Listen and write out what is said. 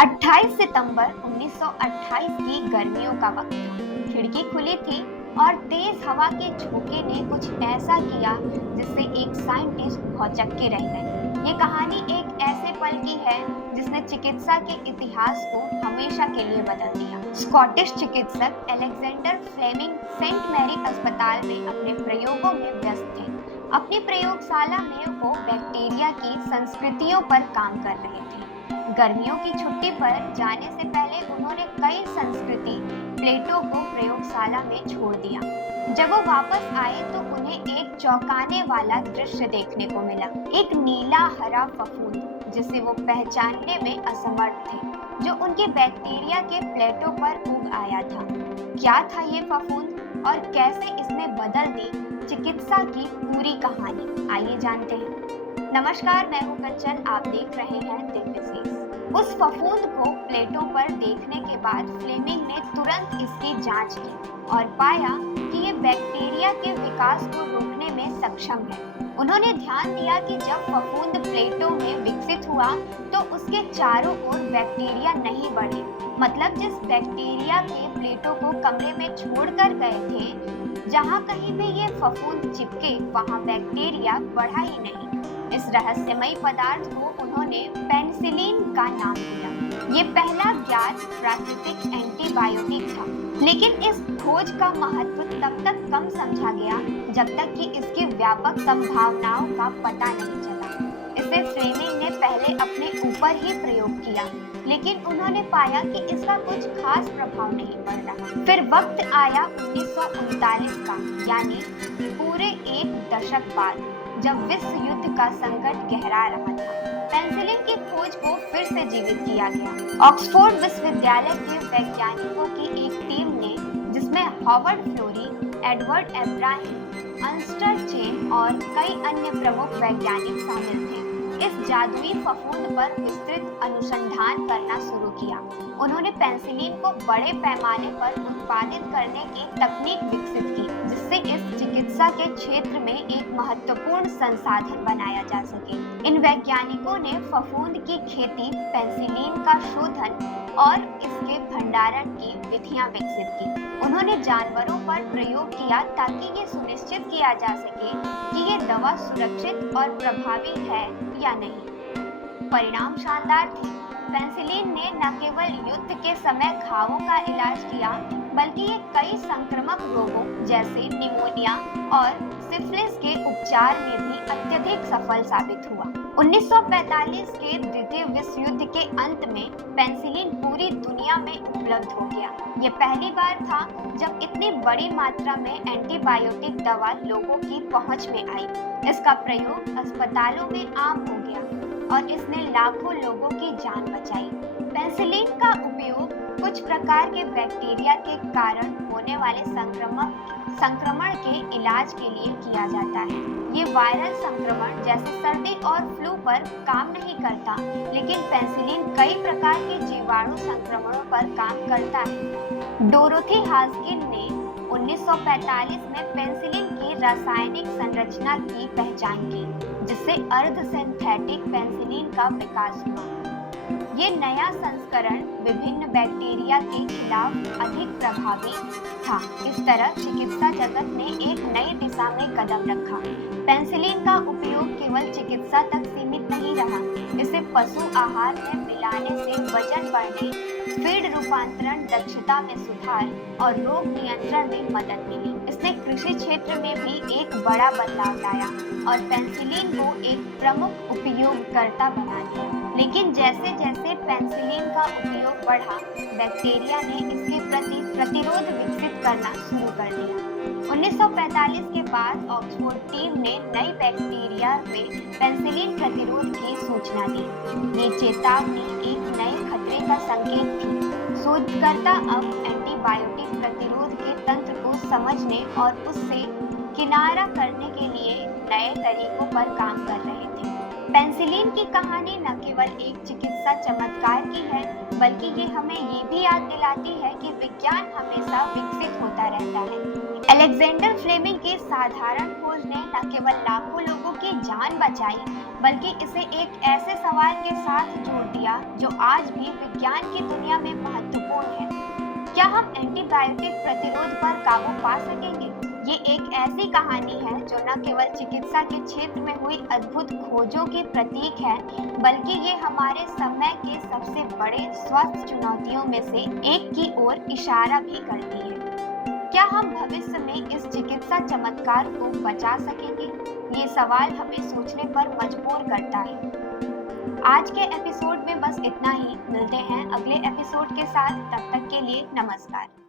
28 सितंबर 1928 की गर्मियों का वक्त था। खिड़की खुली थी और तेज हवा के झोंके ने कुछ ऐसा किया जिससे एक साइंटिस्ट भौंचक के रह गए। ये कहानी एक ऐसे पल की है जिसने चिकित्सा के इतिहास को हमेशा के लिए बदल दिया। स्कॉटिश चिकित्सक अलेक्जेंडर फ्लेमिंग सेंट मैरी अस्पताल में अपने प्रयोगों में व्यस्त थे। अपनी प्रयोगशाला में वो बैक्टीरिया की संस्कृतियों पर काम कर रहे थे। गर्मियों की छुट्टी पर जाने से पहले उन्होंने कई संस्कृति प्लेटों को प्रयोगशाला में छोड़ दिया। जब वो वापस आए तो उन्हें एक चौंकाने वाला दृश्य देखने को मिला। एक नीला हरा फफूंद जिसे वो पहचानने में असमर्थ थे, जो उनके बैक्टीरिया के प्लेटों पर उग आया था। क्या था ये फफूंद और कैसे इसने बदल दी चिकित्सा की पूरी कहानी? आइए जानते हैं। नमस्कार, मैं हूं कंचन, आप देख रहे हैं दिव्य शेष। उस फफूंद को प्लेटों पर देखने के बाद फ्लेमिंग ने तुरंत इसकी जांच की और पाया कि ये बैक्टीरिया के विकास को रोकने में सक्षम है। उन्होंने ध्यान दिया कि जब फफूंद प्लेटों में विकसित हुआ तो उसके चारों ओर बैक्टीरिया नहीं बढ़े। मतलब जिस बैक्टीरिया के प्लेटों को कमरे में छोड़कर गए थे, जहां कहीं भी ये फफूंद चिपके वहां बैक्टीरिया बढ़ा ही नहीं। इस रहस्यमयी पदार्थ को उन्होंने पेनिसिलिन का नाम दिया। ये पहला ज्ञात प्राकृतिक एंटीबायोटिक था, लेकिन इस खोज का महत्व तब तक कम समझा गया जब तक कि इसकी व्यापक संभावनाओं का पता नहीं चला। इसे फ्लेमिंग ने पहले अपने ऊपर ही प्रयोग किया, लेकिन उन्होंने पाया कि इसका कुछ खास प्रभाव नहीं पड़ रहा। फिर वक्त आया 1939 का, यानी पूरे एक दशक बाद, जब विश्व युद्ध का संकट गहरा रहा था। पेनिसिलिन की खोज को फिर से जीवित किया गया। ऑक्सफोर्ड विश्वविद्यालय के वैज्ञानिकों की एक टीम ने, जिसमें Howard Florey, Edward Abraham, Ernst Chain और कई अन्य प्रमुख वैज्ञानिक शामिल थे, इस जादुई फफूंद पर विस्तृत अनुसंधान करना शुरू किया। उन्होंने पेनिसिलिन को बड़े पैमाने पर उत्पादित करने की तकनीक विकसित की, जिससे इस चिकित्सा के क्षेत्र में एक महत्वपूर्ण संसाधन बनाया जा सके। इन वैज्ञानिकों ने फफूंद की खेती, पेनिसिलिन का शोधन और इसके भंडारण की विधियां विकसित की। उन्होंने जानवरों पर प्रयोग किया ताकि ये सुनिश्चित किया जा सके कि ये दवा सुरक्षित और प्रभावी है या नहीं। परिणाम शानदार थे। पेनिसिलिन ने न केवल युद्ध के समय घावों का इलाज किया, बल्कि ये कई संक्रामक रोगों जैसे निमोनिया और सिफिलिस के उपचार में भी अत्यधिक सफल साबित हुआ। 1945 के द्वितीय विश्व युद्ध के अंत में पेनिसिलिन पूरी दुनिया में उपलब्ध हो गया। ये पहली बार था जब इतनी बड़ी मात्रा में एंटीबायोटिक दवा लोगों की पहुंच में आई। इसका प्रयोग अस्पतालों में आम हो गया और इसने लाखों लोगों की जान बचाई। पेनिसिलिन का उपयोग कुछ प्रकार के बैक्टीरिया के कारण होने वाले संक्रमण के इलाज के लिए किया जाता है। ये वायरल संक्रमण जैसे सर्दी और फ्लू पर काम नहीं करता, लेकिन पेनिसिलिन कई प्रकार के जीवाणु संक्रमणों पर काम करता है। डोरोथी हास्किन ने 1945 में पेनिसिलिन की रासायनिक संरचना की पहचान की, जिससे अर्ध सिंथेटिक पेनिसिलिन का विकास हुआ। ये नया संस्करण विभिन्न बैक्टीरिया के खिलाफ अधिक प्रभावी था। इस तरह चिकित्सा जगत ने एक नई दिशा में कदम रखा। पेनिसिलिन का उपयोग केवल चिकित्सा तक सीमित नहीं रहा। इसे पशु आहार में मिलाने से वजन बढ़ने, फीड रूपांतरण दक्षता में सुधार और रोग नियंत्रण में मदद मिली। इसने कृषि क्षेत्र में भी एक बड़ा बदलाव लाया और पेनिसिलिन को एक प्रमुख उपयोगकर्ता बना दिया। लेकिन जैसे जैसे पेनिसिलिन का उपयोग बढ़ा, बैक्टीरिया ने इसके प्रति प्रतिरोध विकसित करना शुरू कर दिया। 1945 के बाद ऑक्सफोर्ड टीम ने नई बैक्टीरिया में पेनिसिलिन प्रतिरोध की सूचना दी। ये चेतावनी एक नए खतरे का संकेत थी। शोधकर्ता अब एंटीबायोटिक प्रतिरोध के तंत्र को समझने और उससे किनारा करने के लिए नए तरीकों पर काम कर रहे थे। पेंसिलिन की कहानी न केवल एक चिकित्सा चमत्कार की है, बल्कि ये हमें ये भी याद दिलाती है कि विज्ञान हमेशा विकसित होता रहता है। अलेक्जेंडर फ्लेमिंग की साधारण खोज ने न केवल लाखों लोगों की जान बचाई, बल्कि इसे एक ऐसे सवाल के साथ जोड़ दिया जो आज भी विज्ञान की दुनिया में महत्वपूर्ण है। क्या हम एंटीबायोटिक प्रतिरोध पर काबू पा सकेंगे? ये एक ऐसी कहानी है जो न केवल चिकित्सा के क्षेत्र में हुई अद्भुत खोजों की प्रतीक है, बल्कि ये हमारे समय के सबसे बड़े स्वास्थ्य चुनौतियों में से एक की ओर इशारा भी करती है। क्या हम भविष्य में इस चिकित्सा चमत्कार को बचा सकेंगे? ये सवाल हमें सोचने पर मजबूर करता है। आज के एपिसोड में बस इतना ही। मिलते हैं अगले एपिसोड के साथ। तब तक के लिए नमस्कार।